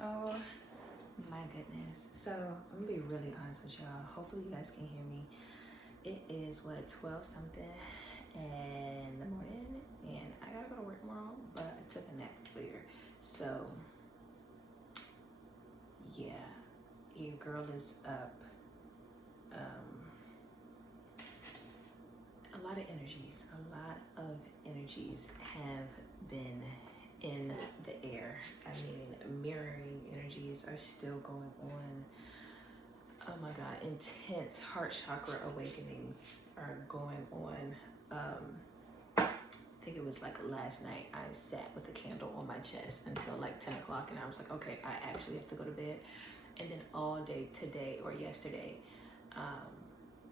Oh my goodness. So I'm gonna be really honest with y'all. Hopefully you guys can hear me. It is what, 12 something in the morning, and I gotta go to work tomorrow, but I took a nap earlier. So yeah, your girl is up. A lot of energies have been in the air. I mean, mirroring energies are still going on. Oh my God, intense heart chakra awakenings are going on. I think it was like last night, I sat with a candle on my chest until like 10 o'clock, and I was like, okay, I actually have to go to bed. And then all day today or yesterday,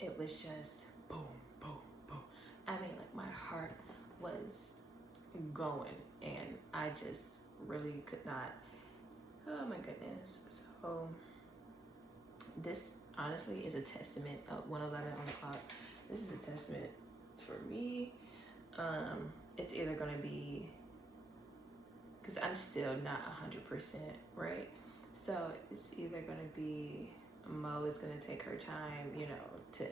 it was just boom, boom, boom. I mean, like my heart was going, and I just really could not. Oh my goodness. So this honestly is a testament of 1:11 on the clock. This is a testament for me. It's either gonna be, because I'm still not 100%, right? So it's either gonna be Mo is gonna take her time, to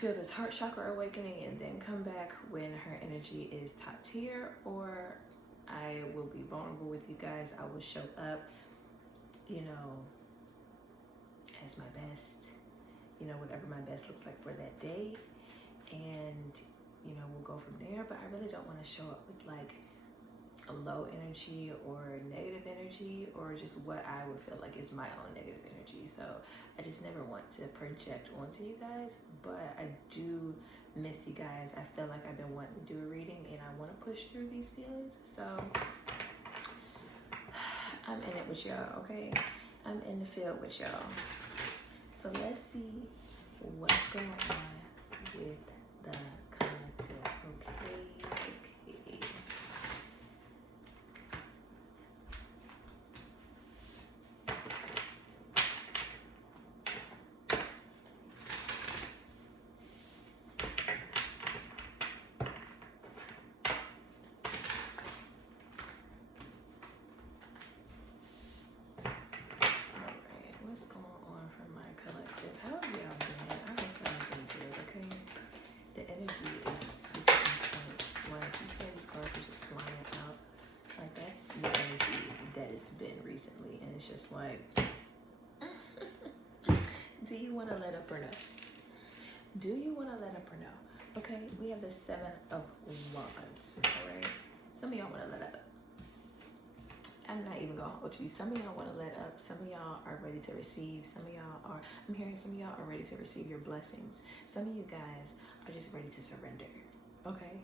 feel this heart chakra awakening and then come back when her energy is top tier, or I will be vulnerable with you guys. I will show up, as my best, whatever my best looks like for that day. And, we'll go from there. But I really don't want to show up with like a low energy or negative energy, or just what I would feel like is my own negative energy. So I just never want to project onto you guys, but I do miss you guys. I feel like I've been wanting to do a reading, and I want to push through these feelings. So I'm in it with y'all, okay? I'm in the field with y'all. So let's see what's going on with the collective, okay? What's going on for my collective? How have y'all been? I hope y'all been good, okay? The energy is super intense. Like, you see these cards are just flying out. Like, that's the energy that it's been recently. And it's just like, do you want to let up or no? Do you want to let up or no? Okay, we have the 7 of Wands, all right? Some of y'all want to let up. I'm not even gonna hold you. Some of y'all want to let up. Some of y'all are ready to receive. Some of y'all are, I'm hearing some of y'all are ready to receive your blessings. Some of you guys are just ready to surrender, okay?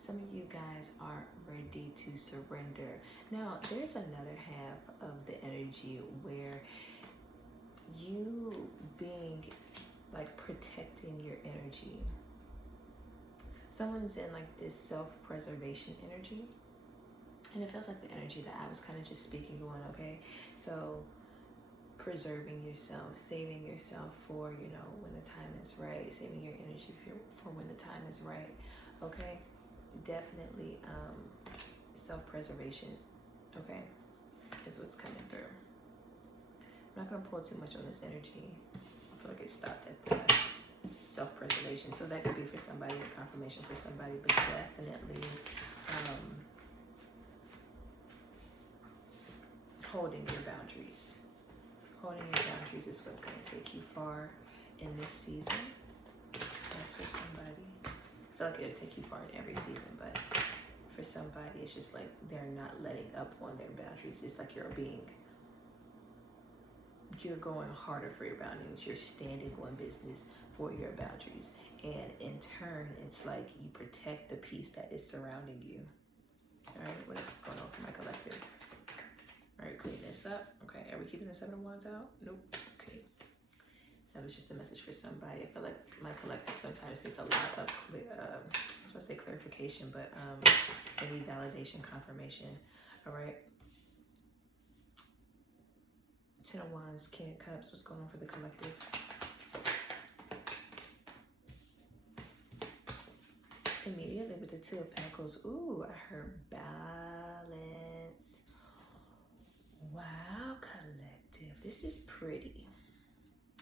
Some of you guys are ready to surrender. Now, there's another half of the energy where you being like protecting your energy. Someone's in like this self-preservation energy. And it feels like the energy that I was kind of just speaking on, okay? So preserving yourself, saving yourself for, when the time is right, saving your energy for when the time is right, okay? Definitely self-preservation, okay, is what's coming through. I'm not going to pull too much on this energy. I feel like it stopped at the self-preservation. So that could be for somebody, a confirmation for somebody, but definitely holding your boundaries. Holding your boundaries is what's going to take you far in this season. That's for somebody. I feel like it'll take you far in every season, but for somebody, it's just like they're not letting up on their boundaries. It's like you're going harder for your boundaries. You're standing on business for your boundaries. And in turn, it's like you protect the peace that is surrounding you. All right, what else is going on for my collective? All right, clean this up. Okay, are we keeping the 7 of Wands out? Nope. Okay. That was just a message for somebody. I feel like my collective sometimes needs a lot of, I was supposed to say clarification, but maybe validation, confirmation. All right. 10 of Wands, King of Cups. What's going on for the collective? Immediately with the 2 of Pentacles. Ooh, I heard balance. this is pretty.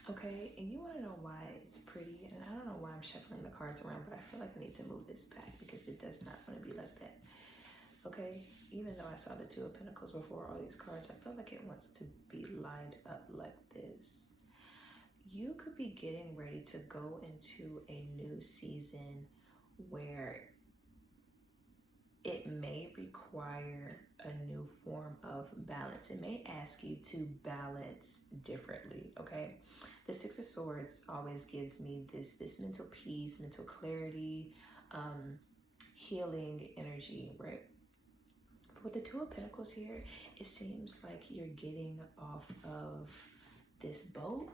Okay, and you want to know why it's pretty, and I don't know why I'm shuffling the cards around, but I feel like I need to move this back because it does not want to be like that. Okay, even though I saw the Two of Pentacles before all these cards, I feel like it wants to be lined up like this. You could be getting ready to go into a new season where it may require a new form of balance. It may ask you to balance differently, okay? The Six of Swords always gives me this mental peace, mental clarity, healing energy, right? But with the Two of Pentacles here, it seems like you're getting off of this boat.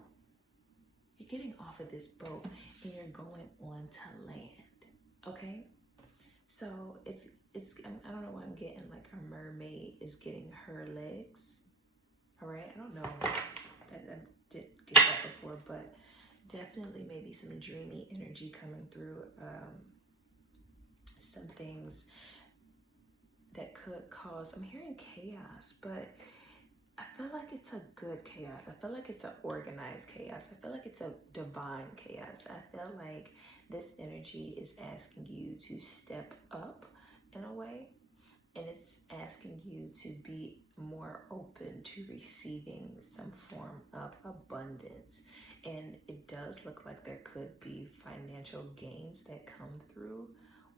You're getting off of this boat and you're going on to land, okay? So it's I don't know why I'm getting like a mermaid is getting her legs. All right, I don't know that I did get that before, but definitely maybe some dreamy energy coming through. Some things that could cause, I'm hearing chaos, but I feel like it's a good chaos. I feel like it's an organized chaos. I feel like it's a divine chaos. I feel like this energy is asking you to step up in a way, and it's asking you to be more open to receiving some form of abundance. And it does look like there could be financial gains that come through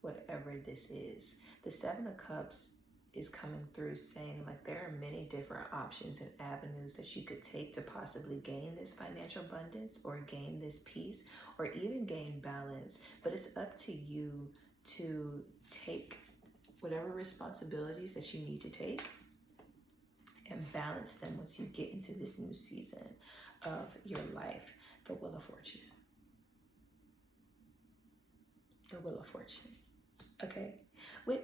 whatever this is. The Seven of Cups is coming through saying like there are many different options and avenues that you could take to possibly gain this financial abundance or gain this peace or even gain balance, but it's up to you to take whatever responsibilities that you need to take and balance them once you get into this new season of your life. The Wheel of Fortune. The Wheel of Fortune. Okay? With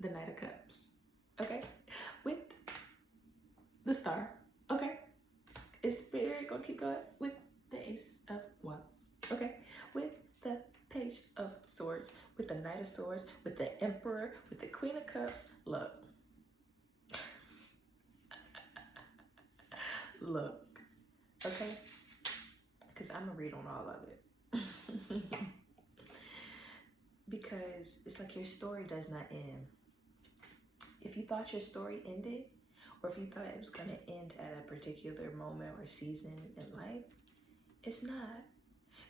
the Knight of Cups. Okay? With the Star. Okay? Is Spirit gonna keep going? With the Ace of Wands. Okay? With the Page of Swords, with the Knight of Swords, with the Emperor, with the Queen of Cups. Look. Look. Okay? Because I'm going to read on all of it. Because it's like your story does not end. If you thought your story ended, or if you thought it was going to end at a particular moment or season in life, it's not.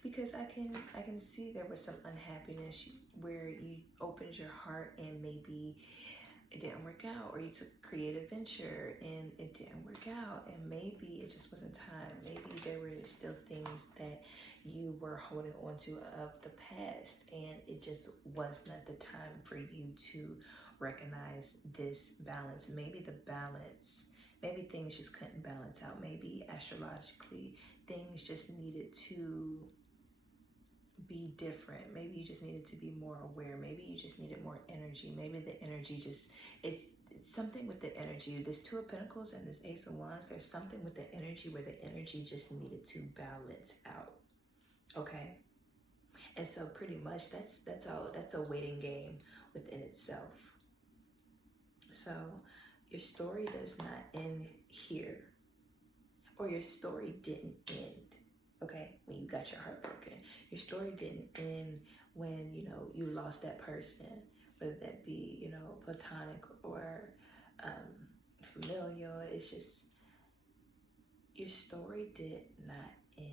Because I can see there was some unhappiness where you opened your heart and maybe it didn't work out, or you took creative venture and it didn't work out, and maybe it just wasn't time. Maybe there were still things that you were holding on to of the past and it just was not the time for you to recognize this balance. Maybe the balance, maybe things just couldn't balance out. Maybe astrologically things just needed to be different. Maybe you just needed to be more aware. Maybe you just needed more energy. Maybe the energy just, it's something with the energy. This Two of Pentacles and this Ace of Wands, there's something with the energy where the energy just needed to balance out. Okay? And so pretty much that's a waiting game within itself. So your story does not end here, or your story didn't end. Okay, when you got your heart broken. Your story didn't end when, you know, you lost that person, whether that be, you know, platonic or familial. It's just, your story did not end.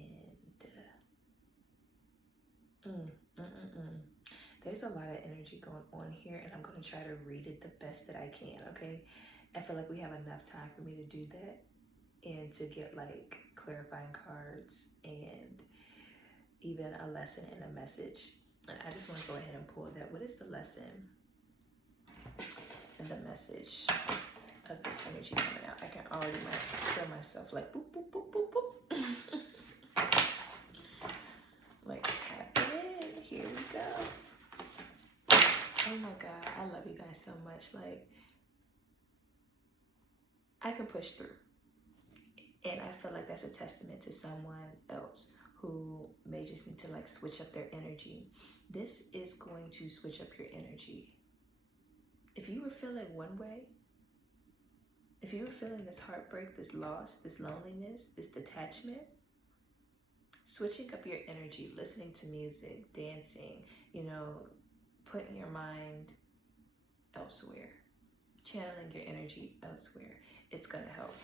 There's a lot of energy going on here, and I'm going to try to read it the best that I can, okay? I feel like we have enough time for me to do that and to get like clarifying cards and even a lesson and a message. And I just want to go ahead and pull that. What is the lesson and the message of this energy coming out? I can already feel myself like boop, boop, boop, boop, boop. Like tap it in. Here we go. Oh my God, I love you guys so much. Like, I can push through. And I feel like that's a testament to someone else who may just need to like switch up their energy. This is going to switch up your energy. If you were feeling one way If you were feeling this heartbreak, this loss, this loneliness, this detachment, switching up your energy, listening to music, dancing, putting your mind elsewhere, channeling your energy elsewhere, it's gonna help.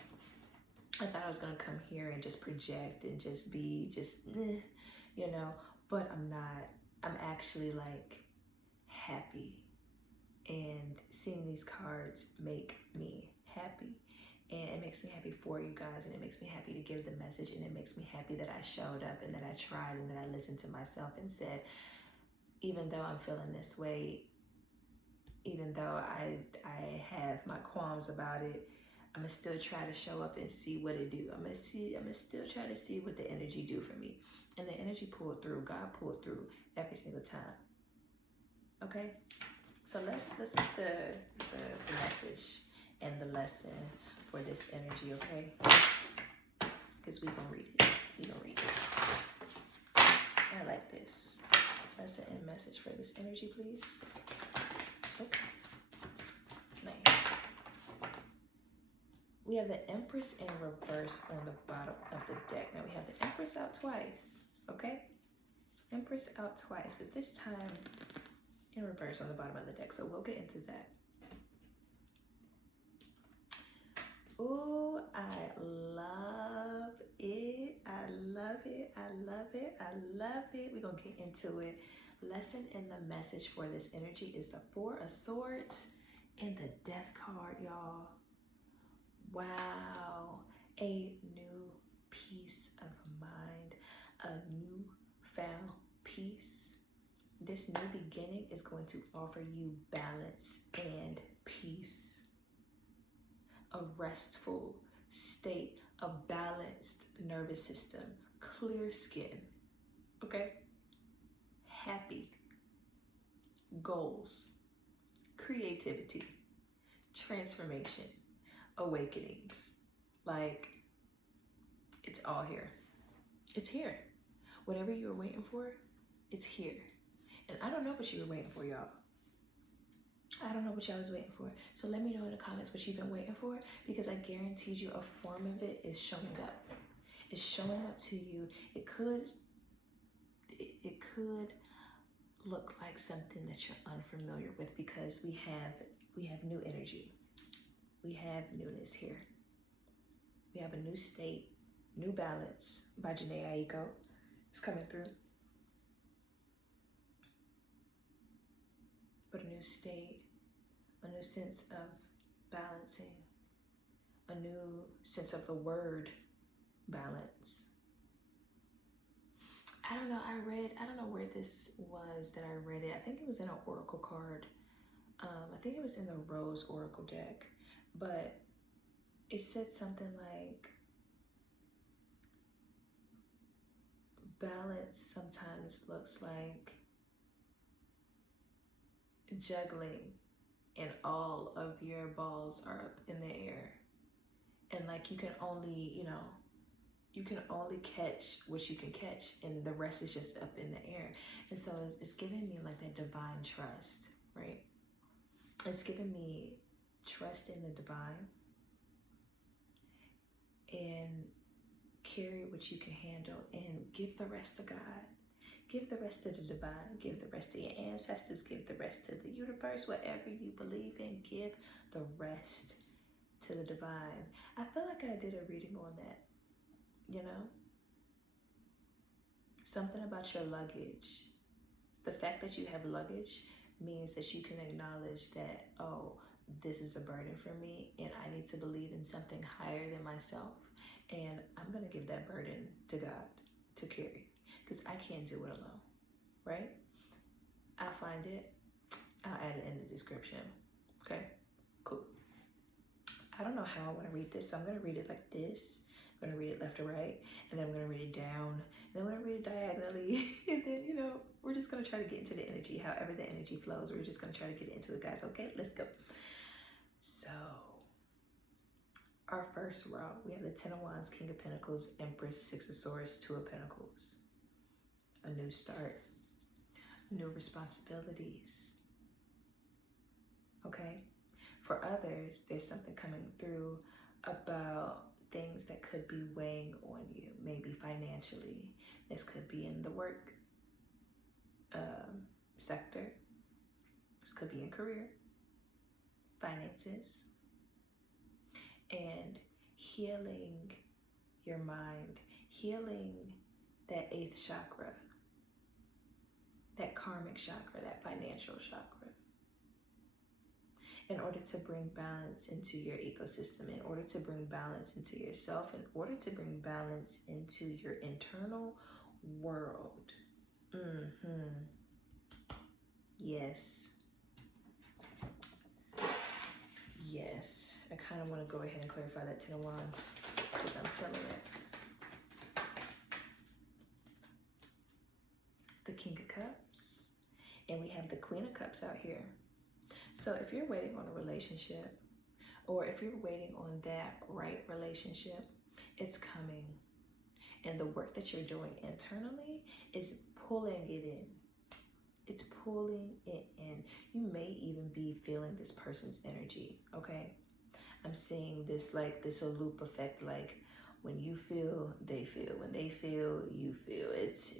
I thought I was gonna come here and just project and just be but I'm not. I'm actually like happy, and seeing these cards make me happy, and it makes me happy for you guys, and it makes me happy to give the message, and it makes me happy that I showed up and that I tried and that I listened to myself and said, even though I'm feeling this way, even though I have my qualms about it, I'm gonna still try to show up and see what it do. I'm gonna still try to see what the energy do for me. And the energy pulled through. God pulled through every single time. Okay? So let's get the message and the lesson for this energy, okay? Because we're gonna read it. I like this. Lesson and message for this energy, please. Okay. Nice. We have the Empress in reverse on the bottom of the deck. Now we have the Empress out twice, okay? Empress out twice, but this time in reverse on the bottom of the deck. So we'll get into that. Oh, I love it. We're going to get into it. Lesson and the message for this energy is the Four of Swords and the Death card, y'all. Wow. A new peace of mind, a new found peace. This new beginning is going to offer you balance and peace. A restful state, a balanced nervous system, clear skin, okay? Happy, goals, creativity, transformation, awakenings. Like, it's all here. It's here. Whatever you were waiting for, it's here. And I don't know what you were waiting for, y'all. I don't know what y'all was waiting for. So let me know in the comments what you've been waiting for, because I guaranteed you a form of it is showing up. It's showing up to you. It could look like something that you're unfamiliar with, because we have new energy. We have newness here. We have a new state, new balance by Jhené Aiko. It's coming through. But a new state, a new sense of balancing, a new sense of the word balance. I don't know where this was that I read it. I think it was in an oracle card. I think it was in the Rose Oracle deck, but it said something like, balance sometimes looks like juggling and all of your balls are up in the air, and like you can only catch what you can catch, and the rest is just up in the air. And so it's giving me like that divine trust, right? It's giving me trust in the divine, and carry what you can handle, and give the rest to God. Give the rest to the divine. Give the rest to your ancestors. Give the rest to the universe. Whatever you believe in, give the rest to the divine. I feel like I did a reading on that, Something about your luggage. The fact that you have luggage means that you can acknowledge that, oh, this is a burden for me, and I need to believe in something higher than myself. And I'm going to give that burden to God to carry, because I can't do it alone, right? I'll find it. I'll add it in the description. Okay, cool. I don't know how I want to read this, so I'm going to read it like this. I'm going to read it left to right, and then I'm going to read it down, and then I'm going to read it diagonally, and then, we're just going to try to get into the energy. However the energy flows, we're just going to try to get into it, guys. Okay, let's go. So, our first row, we have the Ten of Wands, King of Pentacles, Empress, Six of Swords, Two of Pentacles. A new start, new responsibilities. Okay? For others, there's something coming through about things that could be weighing on you, maybe financially. This could be in the work sector. This could be in career, finances, and healing your mind, healing that 8th chakra, that karmic chakra, that financial chakra, in order to bring balance into your ecosystem, in order to bring balance into yourself, in order to bring balance into your internal world. Yes. Yes. I kind of want to go ahead and clarify that 10 of Wands because I'm feeling it. The King of Cups. And we have the Queen of Cups out here. So if you're waiting on a relationship, or if you're waiting on that right relationship, it's coming. And the work that you're doing internally is pulling it in. It's pulling it in. You may even be feeling this person's energy, okay? I'm seeing this like this a loop effect, like when you feel, they feel. When they feel, you feel. It's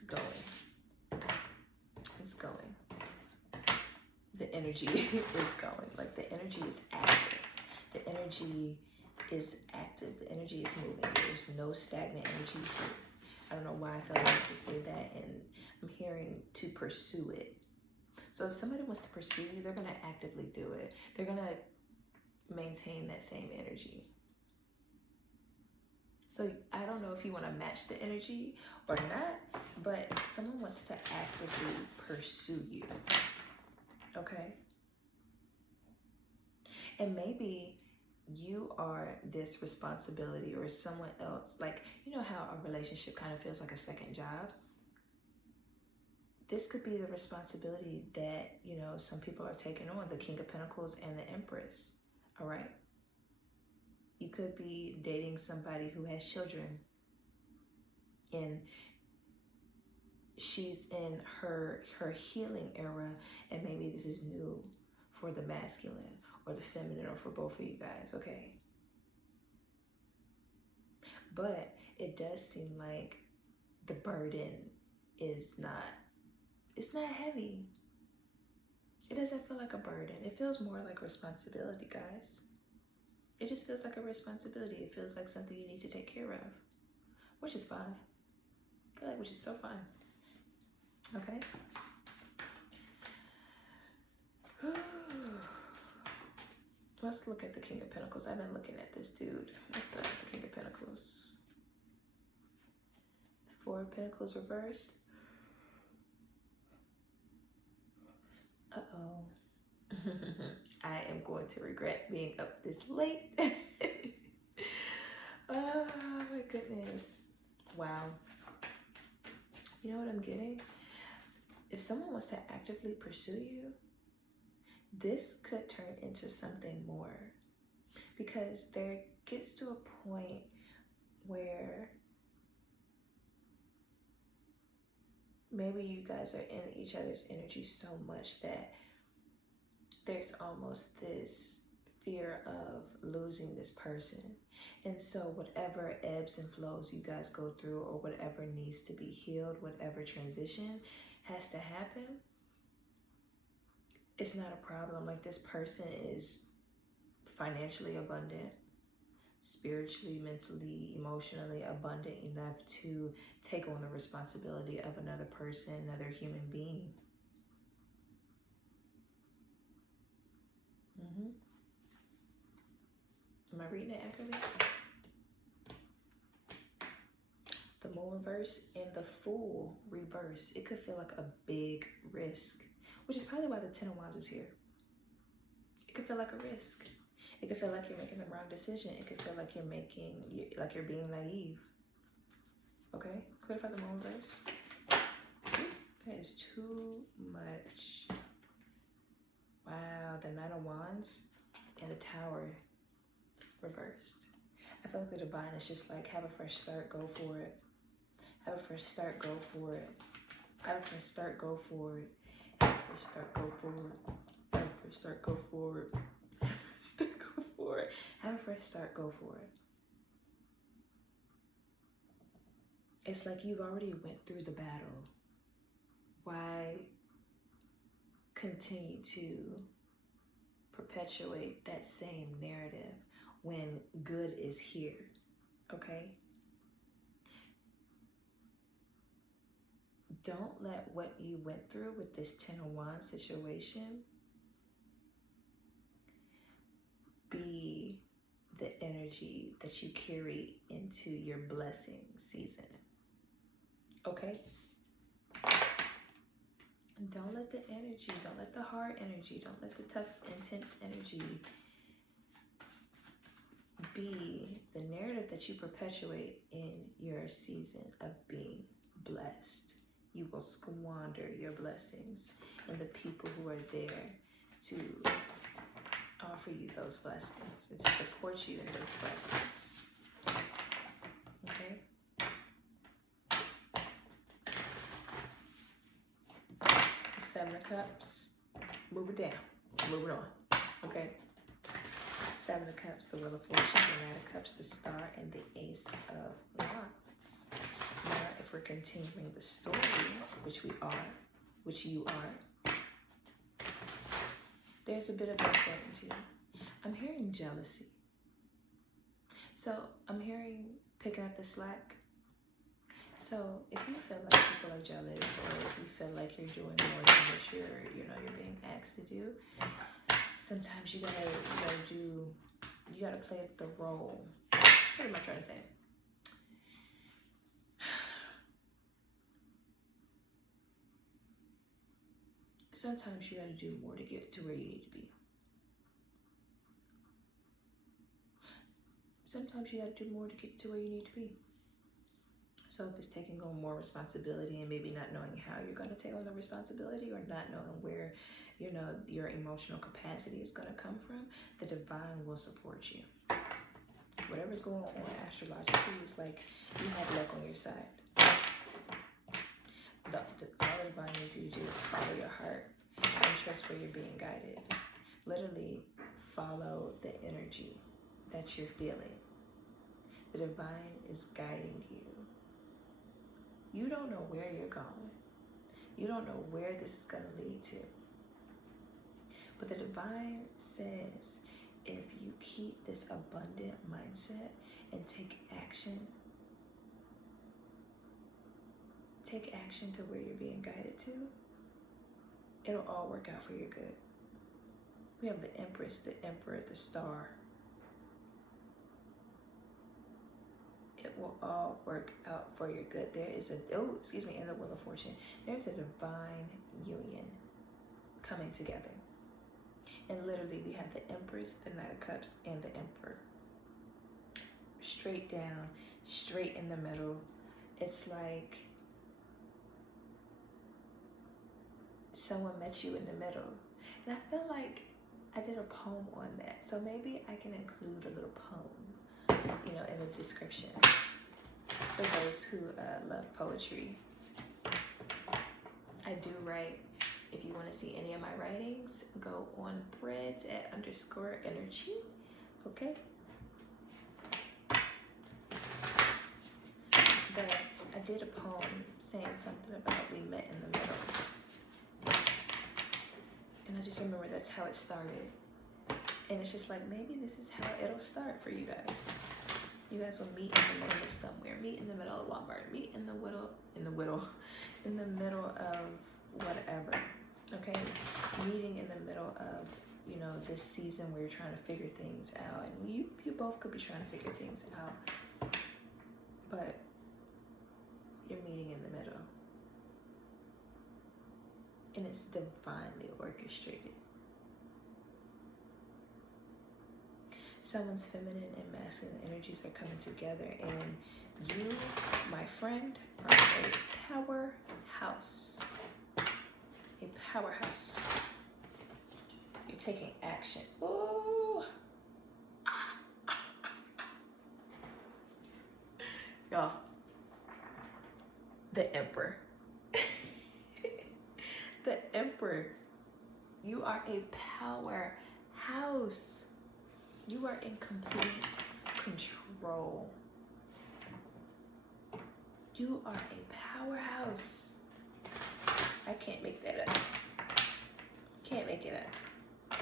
going. It's going. The energy is going. Like the energy is active. The energy is active. The energy is moving. There's no stagnant energy here. I don't know why I felt like to say that, and I'm hearing to pursue it. So if somebody wants to pursue you, they're going to actively do it. They're going to maintain that same energy. So I don't know if you want to match the energy or not, but someone wants to actively pursue you. Okay? And maybe you are this responsibility, or someone else, like, you know how a relationship kind of feels like a second job? This could be the responsibility that, you know, some people are taking on, the King of Pentacles and the Empress, all right? You could be dating somebody who has children, and she's in her healing era, and maybe this is new for the masculine or the feminine, or for both of you guys, okay? But it does seem like the burden is not, it's not heavy. It doesn't feel like a burden. It feels more like responsibility, guys. It just feels like a responsibility. It feels like something you need to take care of, which is fine. I feel like which is so fine. Okay? Let's look at the King of Pentacles. I've been looking at this dude. What's up, the King of Pentacles? The Four of Pentacles reversed. Uh-oh. I am going to regret being up this late. Oh my goodness. Wow. You know what I'm getting? If someone wants to actively pursue you, this could turn into something more, because there gets to a point where maybe you guys are in each other's energy so much that there's almost this fear of losing this person. And so whatever ebbs and flows you guys go through, or whatever needs to be healed, whatever transition has to happen, it's not a problem. Like, this person is financially abundant, spiritually, mentally, emotionally abundant enough to take on the responsibility of another person, another human being. Am I reading it accurately? The Moon reverse and the Fool reverse. It could feel like a big risk, which is probably why the Ten of Wands is here. It could feel like a risk. It could feel like you're making the wrong decision. It could feel like you're being naive. Okay, clarify the Moon reverse. That is too much. Wow, the Nine of Wands and the Tower reversed. I feel like the Divine is just like, have a fresh start, go for it. Have a fresh start, go for it. Have a fresh start, go for it. Have a fresh start, go forward. Have a fresh start, go forward. start, go for it. Have a fresh start, go for it. It's like you've already went through the battle. Why continue to perpetuate that same narrative when good is here? Okay? Don't let what you went through with this 10 of Wands situation be the energy that you carry into your blessing season. Okay? Don't let the energy, don't let the hard energy, don't let the tough, intense energy be the narrative that you perpetuate in your season of being blessed. You will squander your blessings and the people who are there to offer you those blessings and to support you in those blessings. Okay? Seven of Cups, move it down, move it on, okay? Seven of Cups, the Wheel of Fortune, the Knight of Cups, the Star, and the Ace of Wands. Now, if we're continuing the story, which you are, there's a bit of uncertainty. I'm hearing jealousy. So I'm hearing picking up the slack. So if you feel like people are jealous, or if you feel like you're doing more than what you're being asked to do, sometimes you gotta play the role. What am I trying to say? Sometimes you gotta do more to get to where you need to be. Sometimes you gotta do more to get to where you need to be. So if it's taking on more responsibility and maybe not knowing how you're going to take on the responsibility, or not knowing where, your emotional capacity is going to come from, the divine will support you. Whatever's going on astrologically is like you have luck on your side. All the divine needs you to do is follow your heart and trust where you're being guided. Literally follow the energy that you're feeling. The divine is guiding you. You don't know where you're going. You don't know where this is going to lead to. But the divine says, if you keep this abundant mindset and take action to where you're being guided to, it'll all work out for your good. We have the Empress, the Emperor, the Star. It will all work out for your good. There is in the Wheel of Fortune, there's a divine union coming together. And literally we have the Empress, the Knight of Cups, and the Emperor. Straight down, straight in the middle. It's like someone met you in the middle. And I feel like I did a poem on that. So maybe I can include a little poem in the description for those who love poetry. I do write. If you want to see any of my writings, go on Threads at _energy. Okay? But I did a poem saying something about we met in the middle. And I just remember that's how it started. And it's just like, maybe this is how it'll start for you guys. You guys will meet in the middle of somewhere. Meet in the middle of Walmart. Meet in the middle of whatever. Okay? Meeting in the middle of, this season where you're trying to figure things out. And you both could be trying to figure things out. But you're meeting in the middle. And it's divinely orchestrated. Someone's feminine and masculine energies are coming together, and you, my friend, are a powerhouse. A powerhouse. You're taking action. Ooh. Y'all, the Emperor. The Emperor. You are a powerhouse. You are in complete control. You are a powerhouse. I can't make that up. Can't make it up.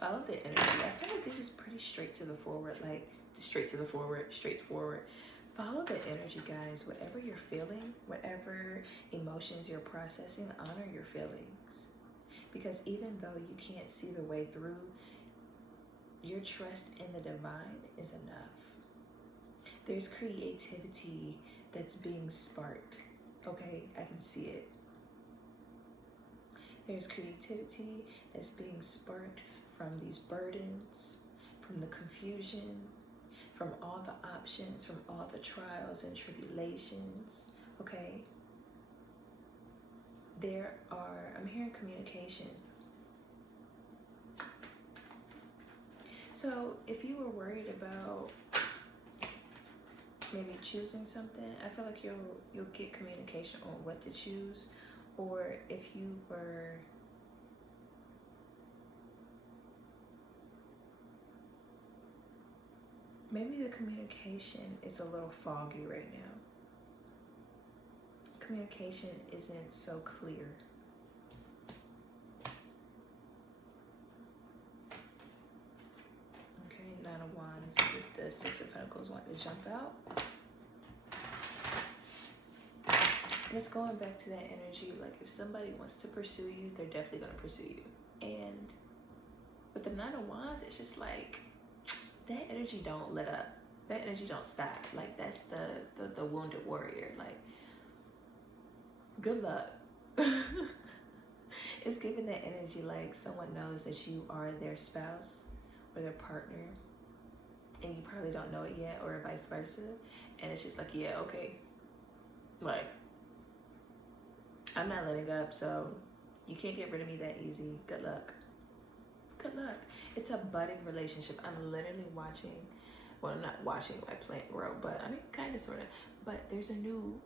Follow the energy. I feel like this is pretty straight to the forward, like straight to the forward, straight forward. Follow the energy, guys. Whatever you're feeling, whatever emotions you're processing, honor your feelings. Because even though you can't see the way through, your trust in the divine is enough. There's creativity that's being sparked. Okay, I can see it. There's creativity that's being sparked from these burdens, from the confusion, from all the options, from all the trials and tribulations. Okay? I'm hearing communication. So if you were worried about maybe choosing something, I feel like you'll get communication on what to choose. Or if you were maybe the communication is a little foggy right now. Communication isn't so clear. Okay, Nine of Wands with the Six of Pentacles wanting to jump out. And it's going back to that energy, like if somebody wants to pursue you, they're definitely going to pursue you. And with the Nine of Wands, it's just like, that energy don't let up. That energy don't stop. Like that's the wounded warrior. Like, good luck. It's giving that energy like someone knows that you are their spouse or their partner, and you probably don't know it yet, or vice versa. And it's just like, yeah, okay. Like, I'm not letting up, so you can't get rid of me that easy. Good luck. Good luck. It's a budding relationship. I'm literally watching, well, I'm not watching my plant grow, but I mean, kind of, sort of. But there's a new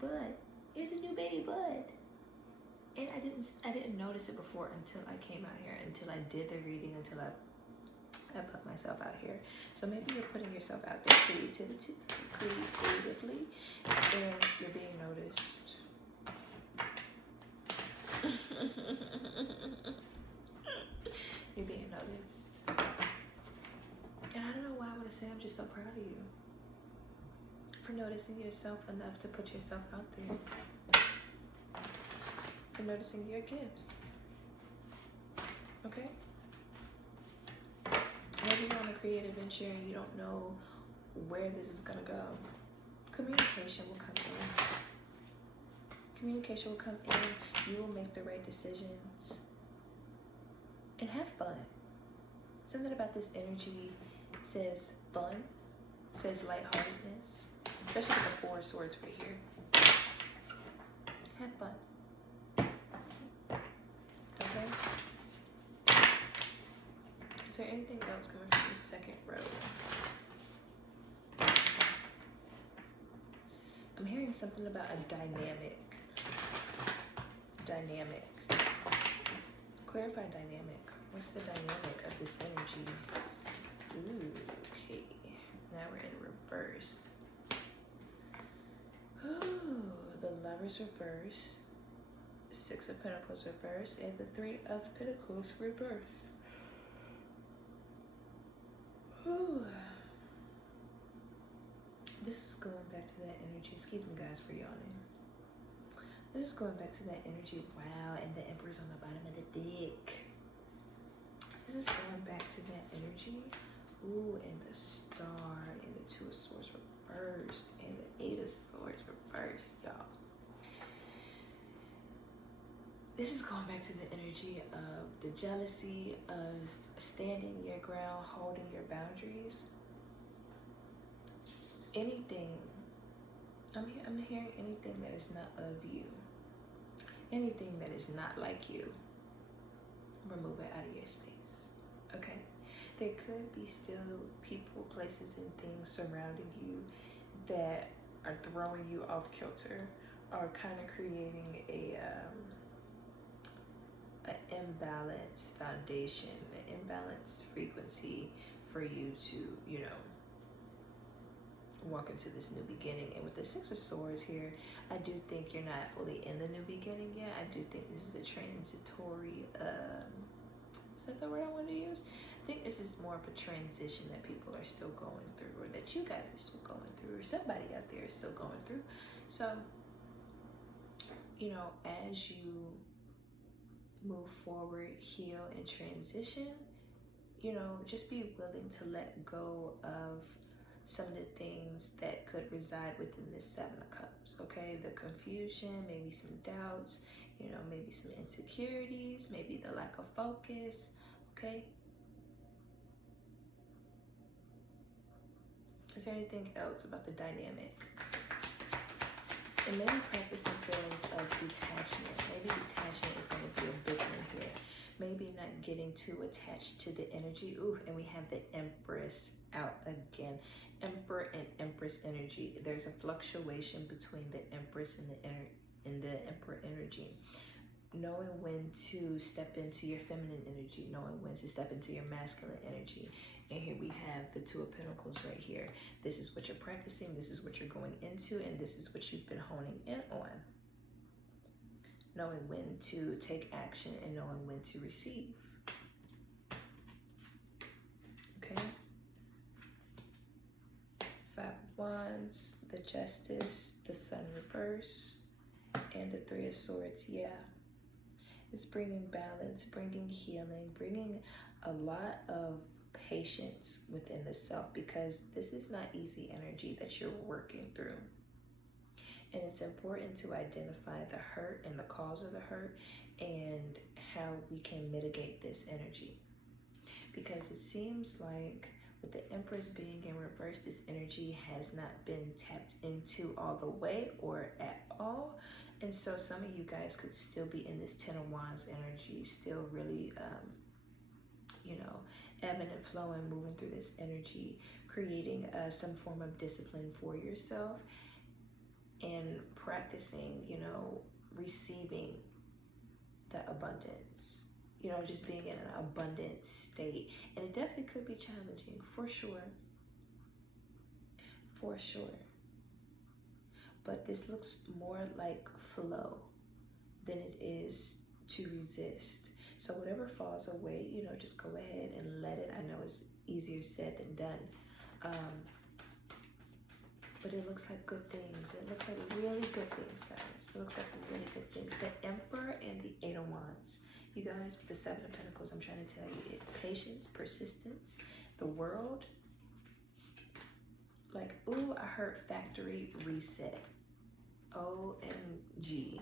bud. There's a new baby bud. And I didn't notice it before until I came out here, until I did the reading, until I put myself out here. So maybe you're putting yourself out there creatively, and you're being noticed. You're being noticed. And I don't know why I want to say I'm just so proud of you for noticing yourself enough to put yourself out there. For noticing your gifts. Okay? Maybe you're on a creative venture and you don't know where this is going to go. Communication will come in. Communication will come in. You will make the right decisions. And have fun. Something about this energy says fun, says lightheartedness, especially with the Four of Swords right here. Have fun. Okay? Is there anything else coming from the second row? I'm hearing something about a dynamic. Dynamic. Clarify dynamic. What's the dynamic of this energy? Ooh, okay. Now we're in reverse. Ooh, the Lovers reverse. Six of Pentacles reversed, and the Three of Pentacles reversed. Ooh. This is going back to that energy. Excuse me, guys, for yawning. This is going back to that energy. Wow, and the Emperor's on the bottom of the deck. This is going back to that energy. Ooh, and the Star, and the Two of Swords reversed, and the Eight of Swords reversed, y'all. This is going back to the energy of the jealousy, of standing your ground, holding your boundaries. Anything, I'm hearing anything that is not of you. Anything that is not like you, remove it out of your space. Okay? There could be still people, places, and things surrounding you that are throwing you off kilter, or kind of creating an imbalanced foundation, an imbalanced frequency for you to, you know, walk into this new beginning. And with the Six of Swords here, I do think you're not fully in the new beginning yet. I do think this is a transitory, is that the word I want to use? I think this is more of a transition that people are still going through, or that you guys are still going through, or somebody out there is still going through. So, you know, as you move forward, heal, and transition, you know, just be willing to let go of some of the things that could reside within this Seven of Cups, okay? The confusion, maybe some doubts, you know, maybe some insecurities, maybe the lack of focus, okay? Is there anything else about the dynamic? And maybe practicing feelings of detachment. Maybe detachment is going to be a big one here. Maybe not getting too attached to the energy. Ooh, and we have the Empress out again. Emperor and Empress energy. There's a fluctuation between the Empress and the Emperor energy. Knowing when to step into your feminine energy, knowing when to step into your masculine energy. And here we have the Two of Pentacles right here. This is what you're practicing, this is what you're going into, and this is what you've been honing in on. Knowing when to take action and knowing when to receive. Okay? Five of Wands, the Justice, the Sun reverse, and the Three of Swords. Yeah. It's bringing balance, bringing healing, bringing a lot of patience within the self, because this is not easy energy that you're working through. And it's important to identify the hurt and the cause of the hurt and how we can mitigate this energy. Because it seems like with the Empress being in reverse, this energy has not been tapped into all the way or at all. And so some of you guys could still be in this Ten of Wands energy, still really, you know, ebbing and flowing, moving through this energy, creating some form of discipline for yourself and practicing, you know, receiving the abundance, you know, just being in an abundant state. And it definitely could be challenging, for sure. For sure. But this looks more like flow than it is to resist. So whatever falls away, you know, just go ahead and let it. I know it's easier said than done. But it looks like good things. It looks like really good things, guys. It looks like really good things. The Emperor and the Eight of Wands. You guys, with the Seven of Pentacles, I'm trying to tell you, it's patience, persistence, the world. Like, ooh, I heard factory reset. OMG.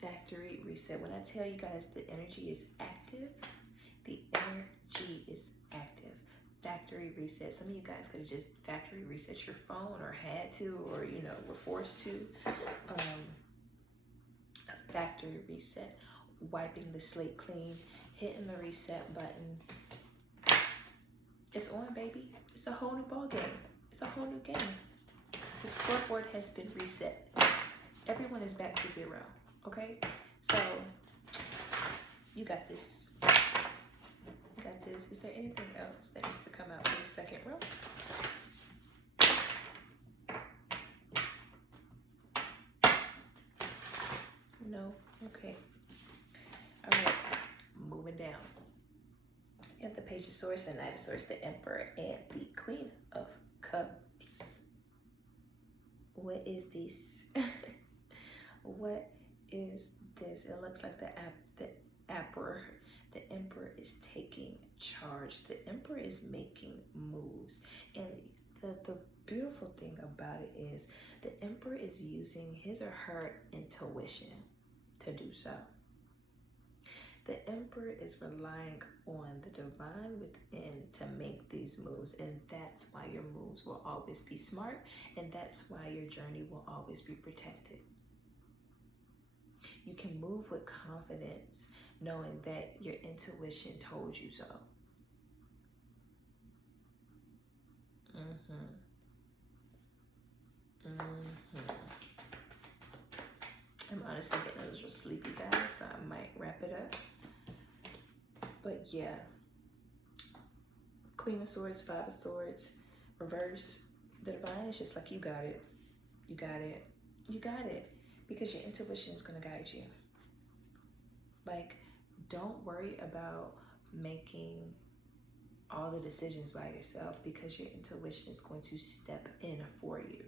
Factory reset. When I tell you guys the energy is active, the energy is active. Factory reset. Some of you guys could have just factory reset your phone, or had to, or, you know, were forced to. A factory reset. Wiping the slate clean. Hitting the reset button. It's on, baby. It's a whole new ball game. It's a whole new game. The scoreboard has been reset. Everyone is back to zero. Okay? So, you got this. You got this. Is there anything else that needs to come out for the second row? No? Okay. All right. Moving down. You have the Page of Swords, the Knight of Swords, the Emperor, and the Queen of Cups. What is this? What is this? It looks like the Emperor is taking charge. The Emperor is making moves. And the beautiful thing about it is the Emperor is using his or her intuition to do so. The Emperor is relying on the divine within to make these moves, and that's why your moves will always be smart, and that's why your journey will always be protected. You can move with confidence, knowing that your intuition told you so. I'm honestly getting a little sleepy, guys, so I might wrap it up. But yeah, Queen of Swords, Five of Swords, reverse. The divine is just like, you got it. You got it. You got it. Because your intuition is going to guide you. Like, don't worry about making all the decisions by yourself, because your intuition is going to step in for you.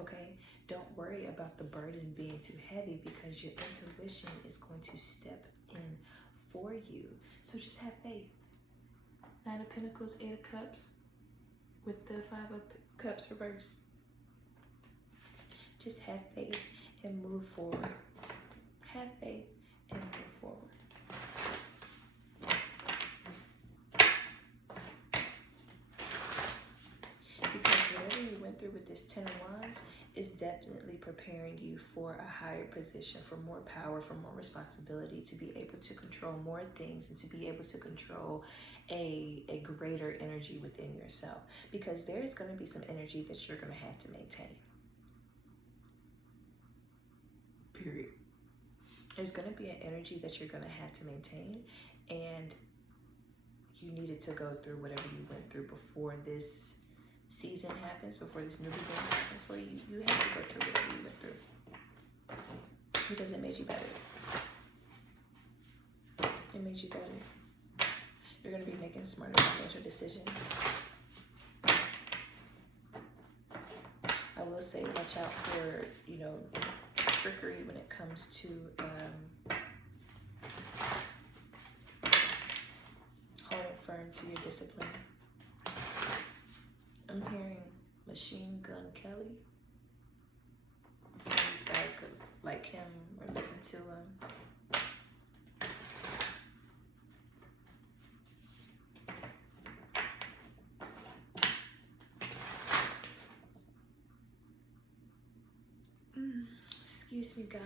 Okay? Don't worry about the burden being too heavy, because your intuition is going to step in for you. So just have faith. Nine of Pentacles, Eight of Cups with the Five of Cups reverse. Just have faith and move forward. Have faith and move forward. Because whatever you went through with this Ten of Wands is definitely preparing you for a higher position, for more power, for more responsibility, to be able to control more things and to be able to control a greater energy within yourself. Because there's going to be some energy that you're going to have to maintain. Period. There's going to be an energy that you're going to have to maintain, and you needed to go through whatever you went through before this season happens, before this new beginning happens for you. You have to go through whatever you went through, because it made you better. It made you better. You're going to be making smarter financial decisions. I will say, watch out for, you know, trickery when it comes to holding firm to your discipline. I'm hearing Machine Gun Kelly. So you guys could like him or listen to him. Excuse me, guys.